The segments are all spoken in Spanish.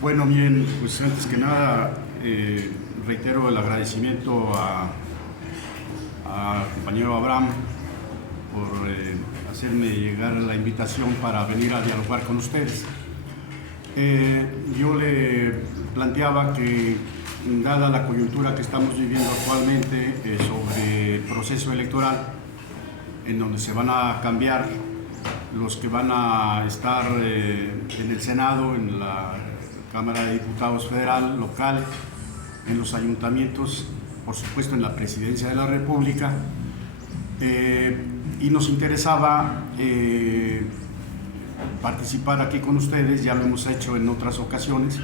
Bueno, miren, pues antes que nada reitero el agradecimiento a compañero Abraham por hacerme llegar la invitación para venir a dialogar con ustedes. Yo le planteaba que, dada la coyuntura que estamos viviendo actualmente sobre el proceso electoral, en donde se van a cambiar los que van a estar en el Senado, en la Cámara de Diputados federal, local, en los ayuntamientos, por supuesto en la Presidencia de la República, y nos interesaba participar aquí con ustedes. Ya lo hemos hecho en otras ocasiones,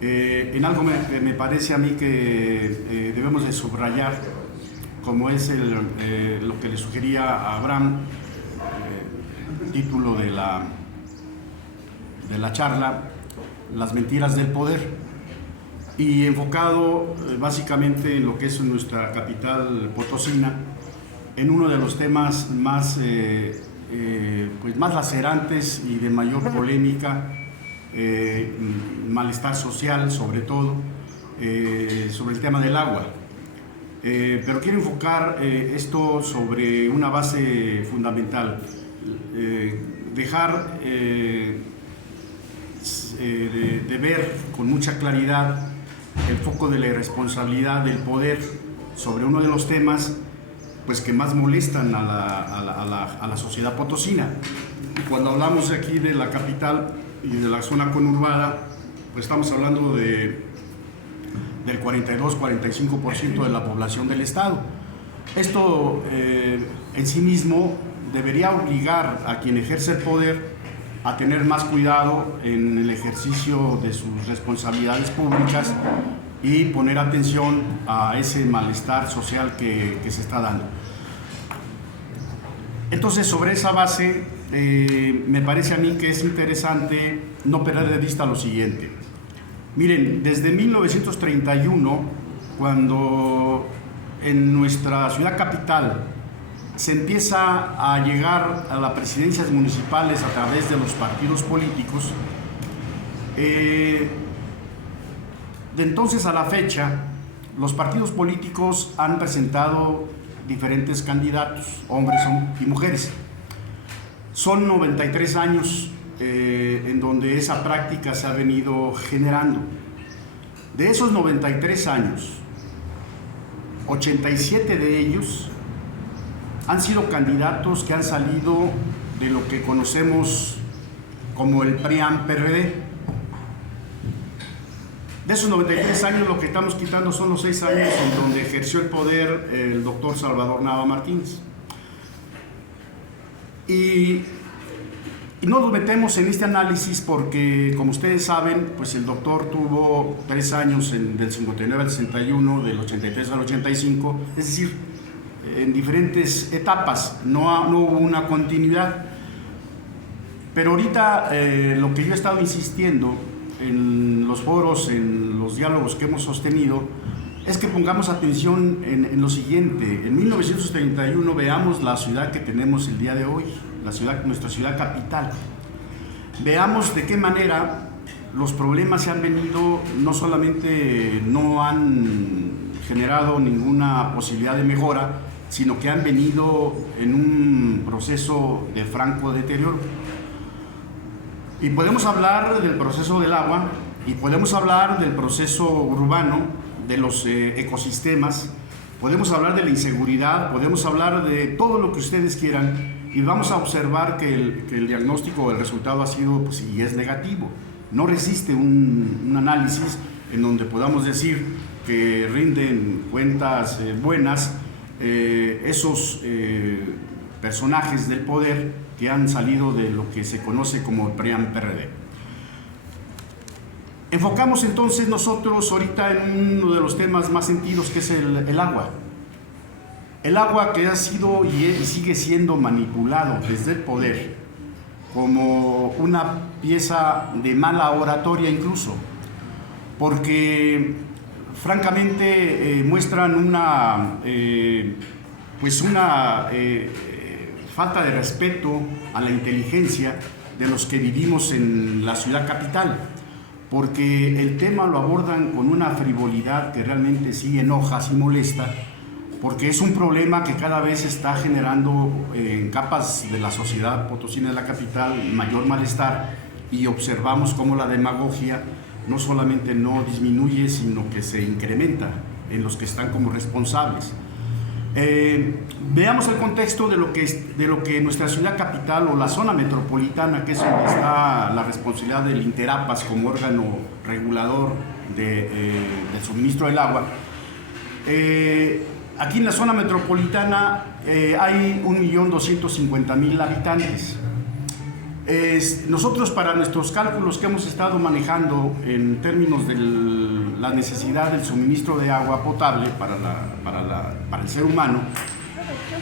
en algo que me parece a mí que debemos de subrayar, como es lo que le sugería a Abraham, el título de la charla, Las mentiras del poder, y enfocado básicamente en lo que es nuestra capital potosina, en uno de los temas más, pues más lacerantes y de mayor polémica, malestar social sobre todo, sobre el tema del agua. Pero quiero enfocar esto sobre una base fundamental, dejar de ver con mucha claridad el foco de la irresponsabilidad del poder sobre uno de los temas pues, que más molestan a la sociedad potosina. Y cuando hablamos aquí de la capital y de la zona conurbada, pues estamos hablando del 42-45% de la población del estado. Esto en sí mismo debería obligar a quien ejerce el poder a tener más cuidado en el ejercicio de sus responsabilidades públicas y poner atención a ese malestar social que se está dando. Entonces, sobre esa base, me parece a mí que es interesante no perder de vista lo siguiente. Miren, desde 1931, cuando en nuestra ciudad capital se empieza a llegar a las presidencias municipales a través de los partidos políticos, de entonces a la fecha, los partidos políticos han presentado diferentes candidatos, hombres y mujeres. Son 93 años en donde esa práctica se ha venido generando. De esos 93 años, 87 de ellos han sido candidatos que han salido de lo que conocemos como el PRIAN-PRD. De esos 93 años, lo que estamos quitando son los 6 años en donde ejerció el poder el doctor Salvador Nava Martínez. Y no nos metemos en este análisis porque, como ustedes saben, pues el doctor tuvo 3 años del 59 al 61, del 83 al 85, es decir, en diferentes etapas, no hubo una continuidad. Pero ahorita lo que yo he estado insistiendo en los foros, en los diálogos que hemos sostenido, es que pongamos atención en lo siguiente. En 1931 veamos la ciudad que tenemos el día de hoy, nuestra ciudad capital. Veamos de qué manera los problemas se han venido, no solamente no han generado ninguna posibilidad de mejora, sino que han venido en un proceso de franco deterioro. Y podemos hablar del proceso del agua, y podemos hablar del proceso urbano, de los ecosistemas, podemos hablar de la inseguridad, podemos hablar de todo lo que ustedes quieran, y vamos a observar que el diagnóstico o el resultado ha sido, pues, y es negativo. No resiste un análisis en donde podamos decir que rinden cuentas buenas esos personajes del poder que han salido de lo que se conoce como el PRIAN-PRD. Enfocamos entonces nosotros ahorita en uno de los temas más sentidos, que es el agua. El agua que ha sido y sigue siendo manipulado desde el poder como una pieza de mala oratoria incluso, porque francamente muestran una falta de respeto a la inteligencia de los que vivimos en la ciudad capital. porque el tema lo abordan con una frivolidad que realmente sí enoja, sí molesta, porque es un problema que cada vez está generando en capas de la sociedad potosina de la capital mayor malestar, y observamos cómo la demagogia no solamente no disminuye, sino que se incrementa en los que están como responsables. Veamos el contexto de lo que nuestra ciudad capital o la zona metropolitana, que es donde está la responsabilidad del Interapas como órgano regulador del suministro del agua. Aquí en la zona metropolitana hay 1.250.000 habitantes. Nosotros, para nuestros cálculos que hemos estado manejando en términos de la necesidad del suministro de agua potable para el ser humano,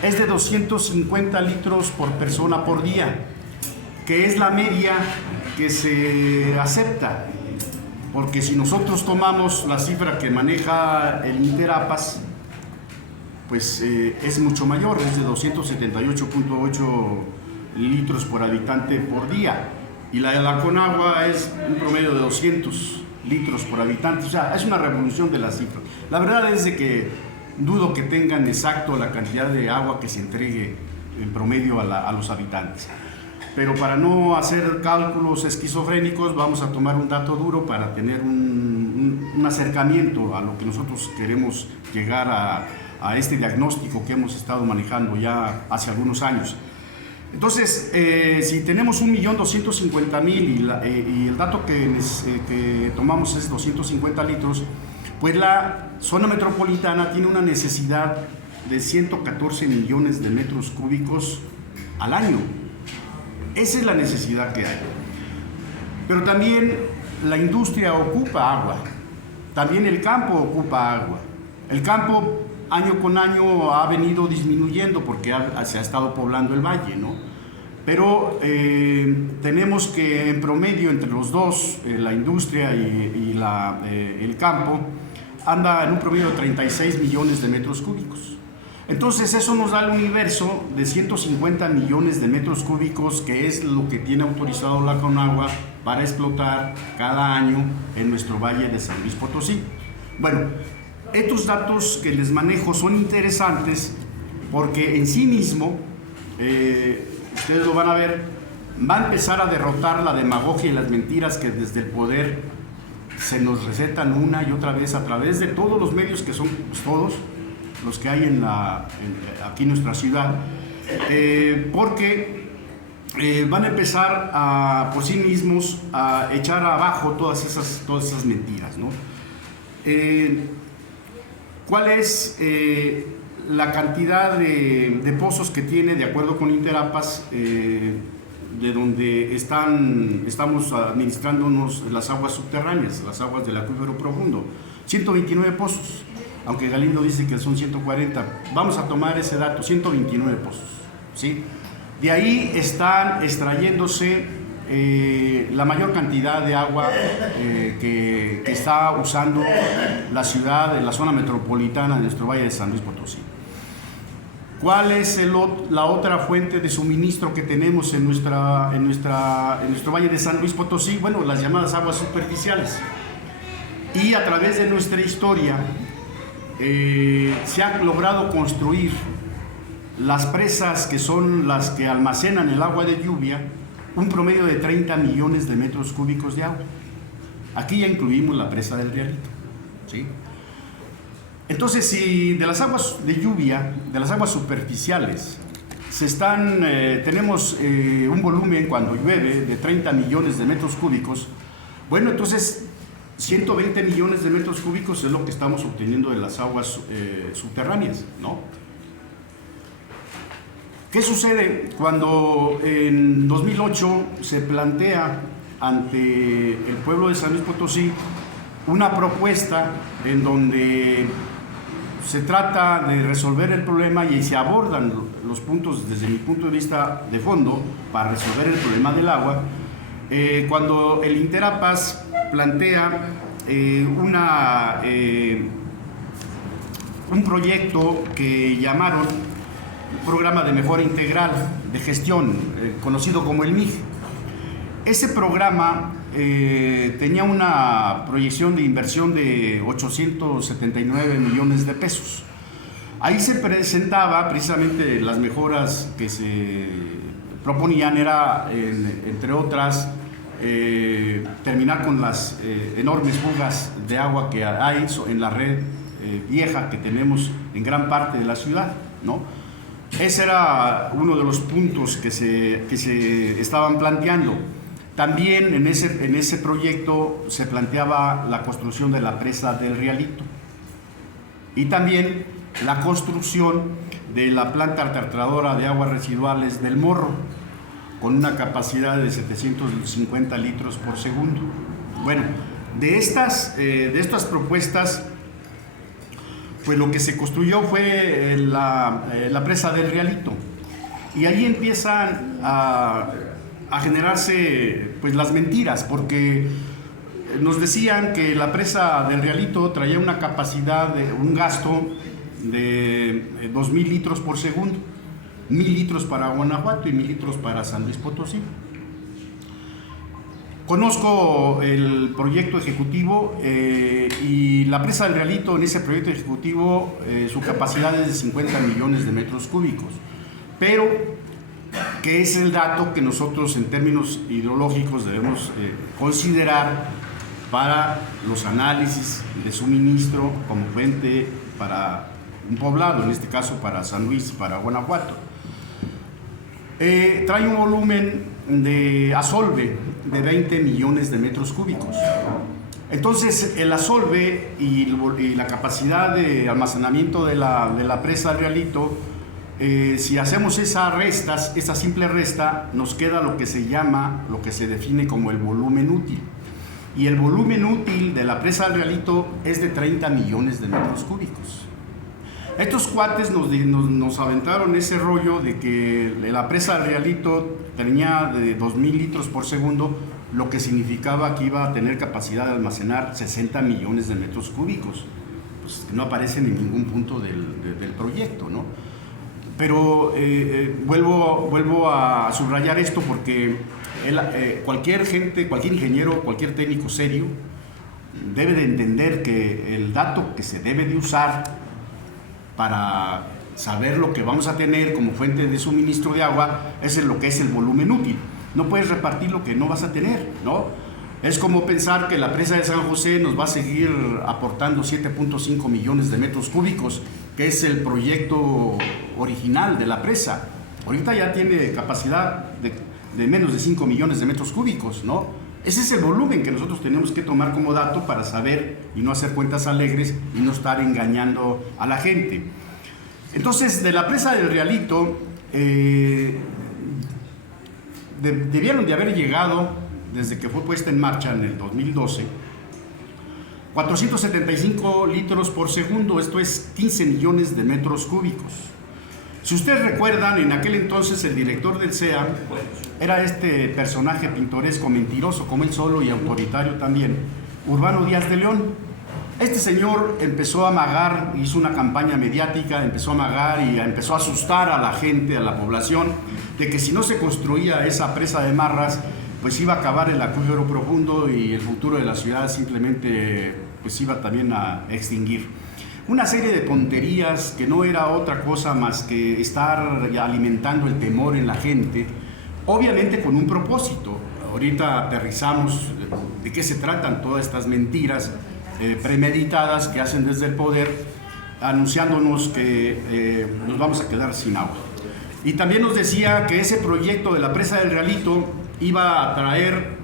es de 250 litros por persona por día, que es la media que se acepta, porque si nosotros tomamos la cifra que maneja el Interapas, pues es mucho mayor, es de 278.8 litros por habitante por día, y la de la Conagua es un promedio de 200 litros por habitante. O sea, es una revolución de las cifras. La verdad es de que dudo que tengan exacto la cantidad de agua que se entregue en promedio a los habitantes, pero para no hacer cálculos esquizofrénicos vamos a tomar un dato duro para tener un acercamiento a lo que nosotros queremos llegar a este diagnóstico que hemos estado manejando ya hace algunos años. Entonces, si tenemos 1.250.000 y el dato que tomamos es 250 litros, pues la zona metropolitana tiene una necesidad de 114 millones de metros cúbicos al año. Esa es la necesidad que hay. Pero también la industria ocupa agua, también el campo ocupa agua. El campo año con año ha venido disminuyendo porque se ha estado poblando el valle, ¿no? Pero tenemos que en promedio entre los dos, la industria y el campo, anda en un promedio de 36 millones de metros cúbicos. Entonces eso nos da el universo de 150 millones de metros cúbicos, que es lo que tiene autorizado la Conagua para explotar cada año en nuestro valle de San Luis Potosí. Bueno, estos datos que les manejo son interesantes porque en sí mismo, ustedes lo van a ver, va a empezar a derrotar la demagogia y las mentiras que desde el poder se nos recetan una y otra vez a través de todos los medios, que son pues, todos los que hay aquí en nuestra ciudad, porque van a empezar por sí mismos a echar abajo todas esas mentiras, ¿no? ¿Cuál es la cantidad de pozos que tiene, de acuerdo con Interapas, de donde estamos administrándonos las aguas subterráneas, las aguas del acuífero profundo? 129 pozos, aunque Galindo dice que son 140. Vamos a tomar ese dato, 129 pozos, ¿sí? De ahí están extrayéndose la mayor cantidad de agua que está usando la ciudad, la zona metropolitana de nuestro valle de San Luis Potosí. ¿Cuál es la otra fuente de suministro que tenemos en nuestro valle de San Luis Potosí? Bueno, las llamadas aguas superficiales. Y a través de nuestra historia se ha logrado construir las presas, que son las que almacenan el agua de lluvia, un promedio de 30 millones de metros cúbicos de agua. Aquí ya incluimos la presa del Realito, ¿sí? Entonces, si de las aguas de lluvia, de las aguas superficiales, tenemos un volumen cuando llueve de 30 millones de metros cúbicos, bueno, entonces 120 millones de metros cúbicos es lo que estamos obteniendo de las aguas subterráneas, ¿no? ¿Qué sucede cuando en 2008 se plantea ante el pueblo de San Luis Potosí una propuesta en donde se trata de resolver el problema y se abordan los puntos desde mi punto de vista de fondo para resolver el problema del agua? Cuando el Interapas plantea un proyecto que llamaron Programa de Mejora Integral de Gestión, conocido como el MIG. Ese programa tenía una proyección de inversión de 879 millones de pesos. Ahí se presentaba precisamente las mejoras que se proponían, era, entre otras, terminar con las enormes fugas de agua que hay en la red vieja que tenemos en gran parte de la ciudad, ¿no? Ese era uno de los puntos que se estaban planteando. También en ese proyecto se planteaba la construcción de la presa del Rialito y también la construcción de la planta tratadora de aguas residuales del Morro, con una capacidad de 750 litros por segundo. Bueno, de estas propuestas, pues lo que se construyó fue la presa del Rialito, y ahí empiezan a generarse pues las mentiras, porque nos decían que la presa del Rialito traía una capacidad de un gasto de 2,000 litros por segundo, 1,000 litros para Guanajuato y 1,000 litros para San Luis Potosí. Conozco el proyecto ejecutivo y la presa del Rialito, en ese proyecto ejecutivo, su capacidad es de 50 millones de metros cúbicos, pero que es el dato que nosotros en términos hidrológicos debemos considerar para los análisis de suministro como fuente para un poblado, en este caso para San Luis, para Guanajuato. Trae un volumen de asolve de 20 millones de metros cúbicos. Entonces el asolve y la capacidad de almacenamiento de la presa del Rialito, si hacemos esa simple resta, nos queda lo que se define como el volumen útil. Y el volumen útil de la presa del Rialito es de 30 millones de metros cúbicos. Estos cuates nos aventaron ese rollo de que la presa del Rialito tenía de 2,000 litros por segundo, lo que significaba que iba a tener capacidad de almacenar 60 millones de metros cúbicos. Pues no aparecen en ningún punto del proyecto, ¿no? Pero vuelvo a subrayar esto porque cualquier ingeniero, cualquier técnico serio debe de entender que el dato que se debe de usar para saber lo que vamos a tener como fuente de suministro de agua es lo que es el volumen útil. No puedes repartir lo que no vas a tener, ¿no? Es como pensar que la presa de San José nos va a seguir aportando 7.5 millones de metros cúbicos, que es el proyecto original de la presa. Ahorita ya tiene capacidad de menos de 5 millones de metros cúbicos, ¿no? Ese es el volumen que nosotros tenemos que tomar como dato para saber y no hacer cuentas alegres y no estar engañando a la gente. Entonces, de la presa del Rialito, debieron de haber llegado, desde que fue puesta en marcha en el 2012, 475 litros por segundo, esto es 15 millones de metros cúbicos. Si ustedes recuerdan, en aquel entonces el director del CEA era este personaje pintoresco, mentiroso como él solo y autoritario también, Urbano Díaz de León. Este señor empezó a amagar, hizo una campaña mediática, empezó a amagar y empezó a asustar a la gente, a la población, de que si no se construía esa presa de Marras, pues iba a acabar el acuífero profundo y el futuro de la ciudad simplemente pues iba también a extinguir. Una serie de tonterías que no era otra cosa más que estar alimentando el temor en la gente, obviamente con un propósito. Ahorita aterrizamos de qué se tratan todas estas mentiras premeditadas que hacen desde el poder, anunciándonos que nos vamos a quedar sin agua. Y también nos decía que ese proyecto de la presa del Rialito iba a traer,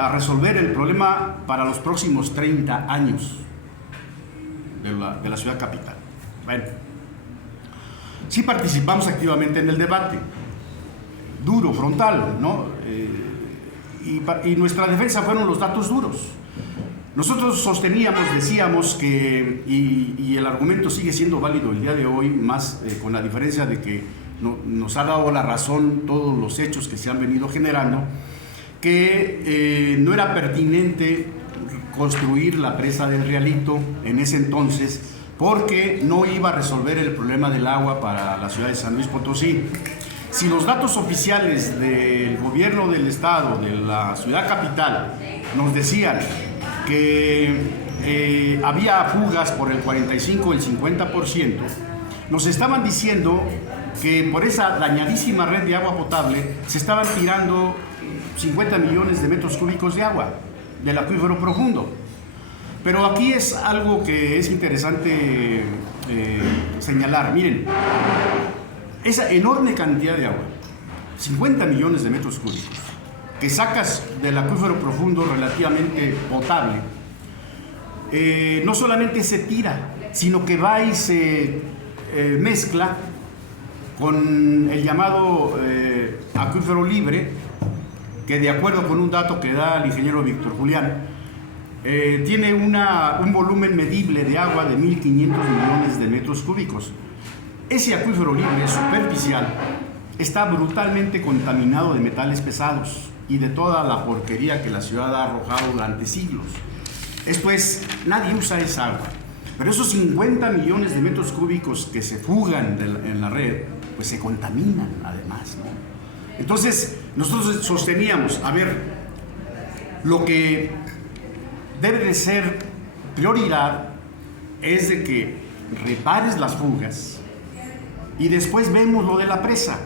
a resolver el problema para los próximos 30 años de la ciudad capital. Bueno, sí participamos activamente en el debate, duro, frontal, ¿no? Y nuestra defensa fueron los datos duros. Nosotros sosteníamos, decíamos que, y el argumento sigue siendo válido el día de hoy, más con la diferencia de que nos ha dado la razón todos los hechos que se han venido generando, que no era pertinente construir la presa del Rialito en ese entonces porque no iba a resolver el problema del agua para la ciudad de San Luis Potosí. Si los datos oficiales del gobierno del estado, de la ciudad capital, nos decían que había fugas por el 45 o el 50%, nos estaban diciendo que por esa dañadísima red de agua potable se estaban tirando 50 millones de metros cúbicos de agua del acuífero profundo. Pero aquí es algo que es interesante señalar. Miren, esa enorme cantidad de agua, 50 millones de metros cúbicos, que sacas del acuífero profundo relativamente potable, no solamente se tira, sino que va y se mezcla con el llamado acuífero libre, que de acuerdo con un dato que da el ingeniero Víctor Julián, tiene un volumen medible de agua de 1.500 millones de metros cúbicos. Ese acuífero libre superficial está brutalmente contaminado de metales pesados y de toda la porquería que la ciudad ha arrojado durante siglos. Esto es, nadie usa esa agua, pero esos 50 millones de metros cúbicos que se fugan en la red, pues se contaminan además, ¿no? Entonces, nosotros sosteníamos, a ver, lo que debe de ser prioridad es de que repares las fugas y después vemos lo de la presa,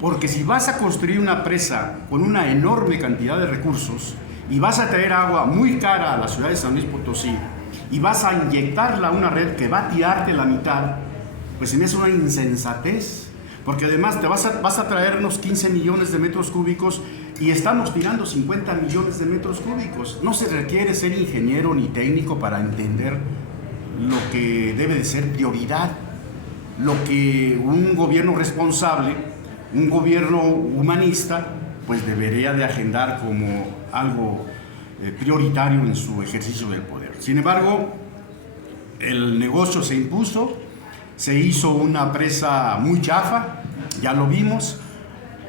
porque si vas a construir una presa con una enorme cantidad de recursos y vas a traer agua muy cara a la ciudad de San Luis Potosí y vas a inyectarla a una red que va a tirarte la mitad, pues se me hace una insensatez, porque además te vas a traernos 15 millones de metros cúbicos y estamos tirando 50 millones de metros cúbicos. No se requiere ser ingeniero ni técnico para entender lo que debe de ser prioridad, lo que un gobierno responsable, un gobierno humanista, pues debería de agendar como algo prioritario en su ejercicio del poder. Sin embargo, el negocio se impuso, se hizo una presa muy chafa, ya lo vimos.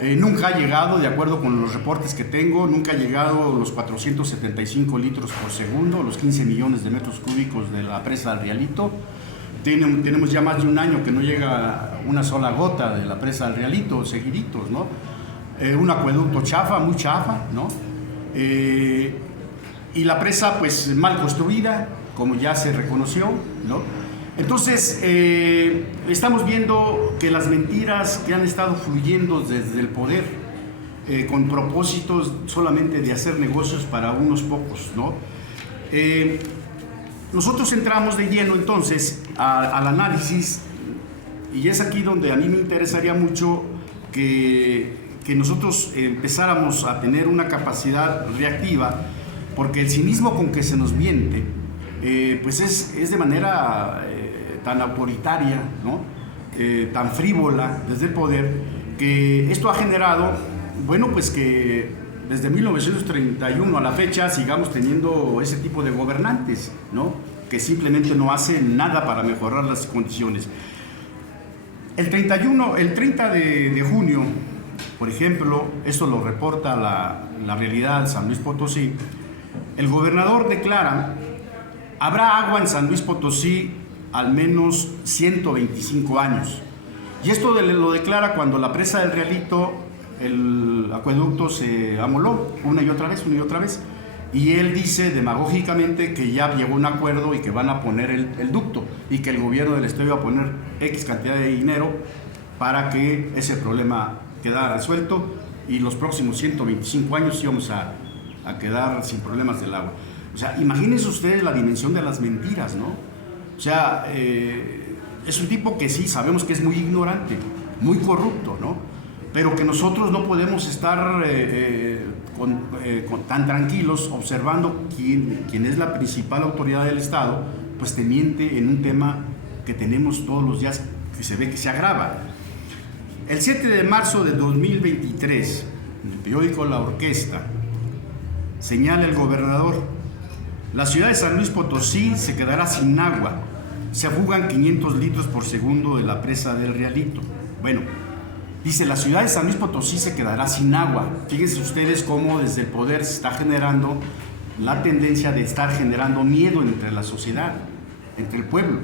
Nunca ha llegado, de acuerdo con los reportes que tengo, nunca ha llegado los 475 litros por segundo, los 15 millones de metros cúbicos de la presa del Rialito. Tenemos ya más de un año que no llega una sola gota de la presa del Rialito, seguiditos, ¿no? Un acueducto chafa, muy chafa, ¿no? Y la presa, pues, mal construida, como ya se reconoció, ¿no? Entonces, estamos viendo que las mentiras que han estado fluyendo desde el poder, con propósitos solamente de hacer negocios para unos pocos, ¿no? Nosotros entramos de lleno entonces al análisis, y es aquí donde a mí me interesaría mucho que nosotros empezáramos a tener una capacidad reactiva, porque el cinismo con que se nos miente, pues es de manera tan autoritaria, ¿no? Tan frívola desde el poder, que esto ha generado, bueno, pues que desde 1931 a la fecha sigamos teniendo ese tipo de gobernantes, ¿no? Que simplemente no hacen nada para mejorar las condiciones. El 30 de junio, por ejemplo, esto lo reporta la realidad de San Luis Potosí, el gobernador declara: habrá agua en San Luis Potosí al menos 125 años. Y esto lo declara cuando la presa del Rialito, el acueducto, se amoló una y otra vez. Y él dice demagógicamente que ya llegó un acuerdo y que van a poner el ducto y que el gobierno del estado iba a poner X cantidad de dinero para que ese problema quedara resuelto y los próximos 125 años íbamos a quedar sin problemas del agua. O sea, imagínense ustedes la dimensión de las mentiras, ¿no? O sea, es un tipo que sí, sabemos que es muy ignorante, muy corrupto, ¿no? Pero que nosotros no podemos estar tan tranquilos observando quién es la principal autoridad del Estado, pues te miente en un tema que tenemos todos los días, que se ve que se agrava. El 7 de marzo de 2023, en el periódico La Orquesta, señala el gobernador: la ciudad de San Luis Potosí se quedará sin agua. Se fugan 500 litros por segundo de la presa del Rialito. Bueno, dice, la ciudad de San Luis Potosí se quedará sin agua. Fíjense ustedes cómo desde el poder se está generando la tendencia de estar generando miedo entre la sociedad, entre el pueblo.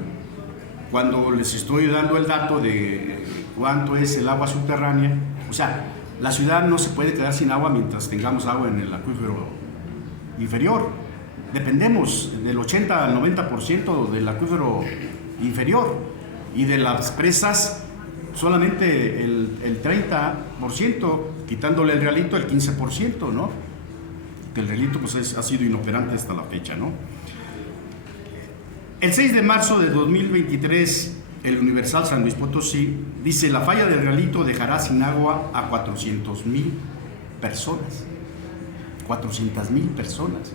Cuando les estoy dando el dato de cuánto es el agua subterránea, O sea, la ciudad no se puede quedar sin agua mientras tengamos agua en el acuífero inferior. Dependemos del 80 al 90% del acuífero inferior, y de las presas solamente el 30%, quitándole el realito el 15%, ¿no? Que el realito pues ha sido inoperante hasta la fecha, ¿no? El 6 de marzo de 2023, el Universal San Luis Potosí dice: la falla del realito dejará sin agua a 400,000 personas. 400,000 personas.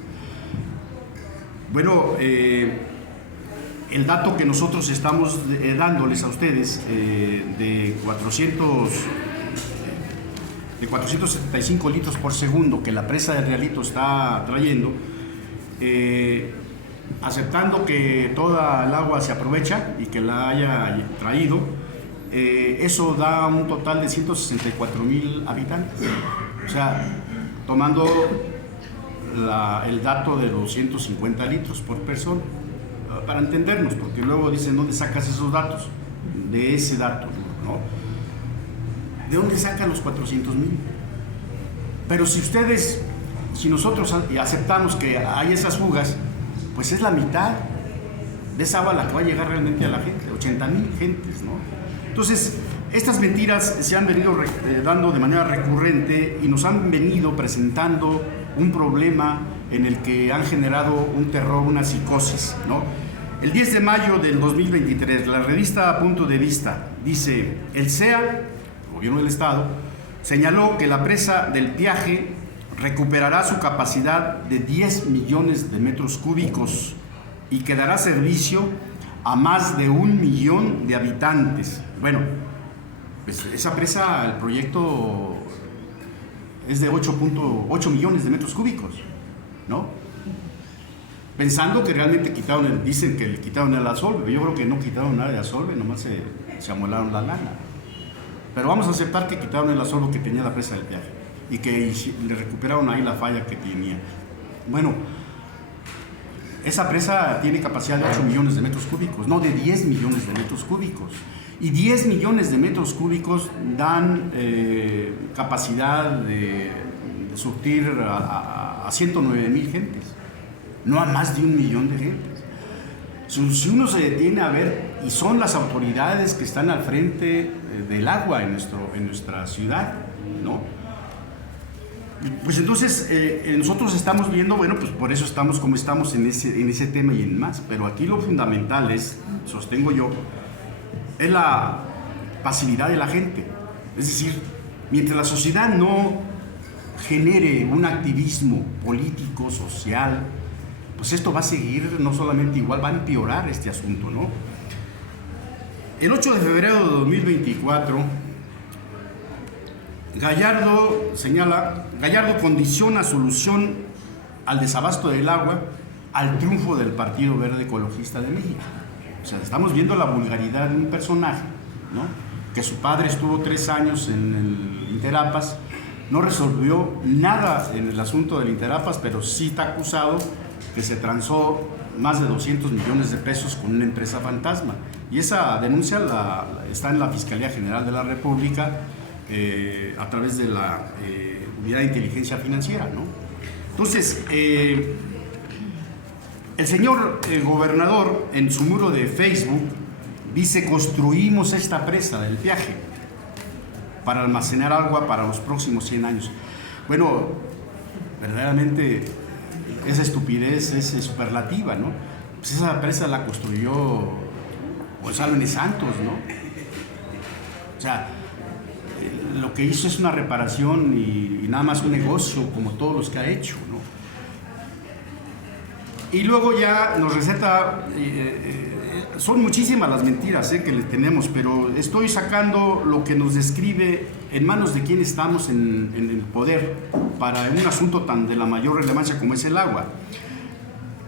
Bueno, el dato que nosotros estamos dándoles a ustedes de 475 litros por segundo que la presa del realito está trayendo, aceptando que toda el agua se aprovecha y que la haya traído, eso da un total de 164,000 habitantes. O sea, tomando el dato de los 150 litros por persona, para entendernos, porque luego dicen: ¿dónde sacas esos datos? De ese dato, ¿no? ¿De dónde sacan los 400,000? Pero si nosotros aceptamos que hay esas fugas, pues es la mitad de esa agua la que va a llegar realmente a la gente, 80,000 gentes, ¿no? Entonces, estas mentiras se han venido dando de manera recurrente y nos han venido presentando un problema en el que han generado un terror, una psicosis, ¿no? El 10 de mayo del 2023, la revista Punto de Vista dice: el CEA, el Gobierno del Estado, señaló que la presa del Piaje recuperará su capacidad de 10 millones de metros cúbicos y que dará servicio a más de 1 millón de habitantes. Bueno, pues esa presa, el proyecto es de 8.8 millones de metros cúbicos, ¿no? Pensando que realmente dicen que le quitaron el Asolve. Yo creo que no quitaron nada de Asolve, nomás se amolaron la lana. Pero vamos a aceptar que quitaron el Asolve que tenía la presa del Piaje y que le recuperaron ahí la falla que tenía. Bueno, esa presa tiene capacidad de 8 millones de metros cúbicos, no de 10 millones de metros cúbicos. Y 10 millones de metros cúbicos dan capacidad de surtir a 109,000 gentes, no a más de 1 millón de gentes. Si uno se detiene a ver, y son las autoridades que están al frente del agua en nuestra ciudad, ¿no? Pues entonces nosotros estamos viendo, bueno, pues por eso estamos como estamos en ese tema y en más. Pero aquí lo fundamental es, sostengo yo, es la pasividad de la gente. Es decir, mientras la sociedad no genere un activismo político, social, pues esto va a seguir no solamente igual, va a empeorar este asunto, ¿no? El 8 de febrero de 2024, Gallardo condiciona solución al desabasto del agua al triunfo del Partido Verde Ecologista de México. O sea, estamos viendo la vulgaridad de un personaje, ¿no? Que su padre estuvo 3 años en el Interapas, no resolvió nada en el asunto del Interapas, pero sí está acusado que se transó más de 200 millones de pesos con una empresa fantasma. Y esa denuncia está en la Fiscalía General de la República a través de la Unidad de Inteligencia Financiera, ¿no? Entonces, el señor gobernador en su muro de Facebook dice: construimos esta presa del Piaje para almacenar agua para los próximos 100 años. Bueno, verdaderamente esa estupidez es superlativa, ¿no? Pues esa presa la construyó Gonzalo N. Santos, ¿no? O sea, lo que hizo es una reparación y nada más un negocio como todos los que ha hecho, ¿no? Y luego ya nos receta, son muchísimas las mentiras que le tenemos, pero estoy sacando lo que nos describe en manos de quién estamos en el poder para un asunto tan de la mayor relevancia como es el agua.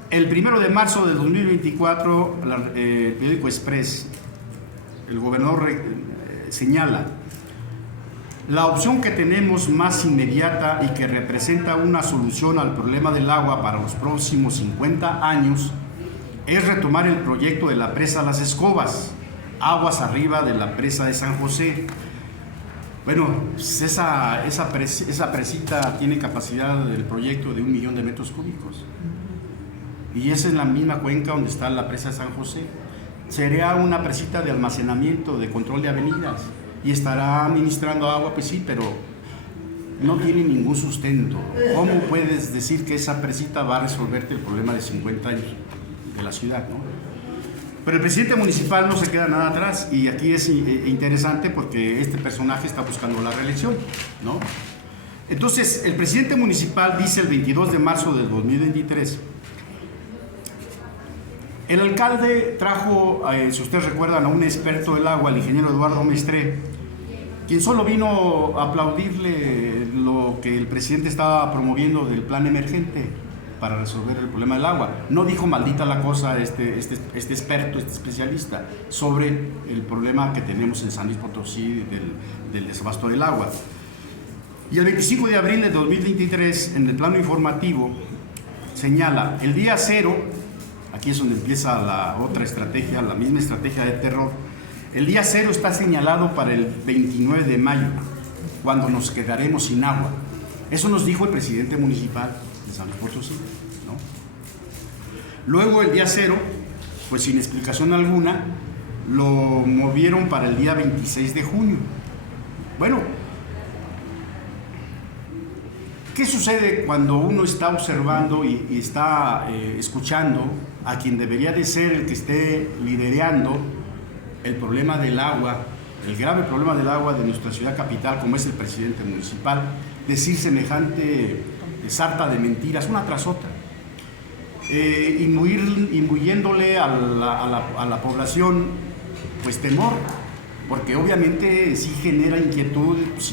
El 1 de marzo de 2024, el periódico Express, el gobernador señala: la opción que tenemos más inmediata y que representa una solución al problema del agua para los próximos 50 años es retomar el proyecto de la presa Las Escobas, aguas arriba de la presa de San José. Bueno, pues esa presita tiene capacidad del proyecto de 1 millón de metros cúbicos. Y esa es la misma cuenca donde está la presa de San José. Sería una presita de almacenamiento, de control de avenidas. Y estará administrando agua, pues sí, pero no tiene ningún sustento. ¿Cómo puedes decir que esa presita va a resolverte el problema de 50 años de la ciudad, no? Pero el presidente municipal no se queda nada atrás, y aquí es interesante porque este personaje está buscando la reelección, ¿no? Entonces, el presidente municipal dice el 22 de marzo del 2023, el alcalde trajo, si ustedes recuerdan, a un experto del agua, el ingeniero Eduardo Mestre, quien solo vino a aplaudirle lo que el presidente estaba promoviendo del plan emergente para resolver el problema del agua. No dijo maldita la cosa este experto, este especialista, sobre el problema que tenemos en San Luis Potosí del desabasto del agua. Y el 25 de abril de 2023, en el plano informativo, señala, el día cero, aquí es donde empieza la otra estrategia, la misma estrategia de terror, el día cero está señalado para el 29 de mayo, cuando nos quedaremos sin agua. Eso nos dijo el presidente municipal de San Luis Potosí, ¿no? Luego el día cero, pues sin explicación alguna, lo movieron para el día 26 de junio. Bueno, ¿qué sucede cuando uno está observando y está escuchando a quien debería de ser el que esté liderando el problema del agua, el grave problema del agua de nuestra ciudad capital, como es el presidente municipal, decir semejante sarta de mentiras, una tras otra, imbuyéndole a la población pues temor, porque obviamente sí genera inquietud, pues,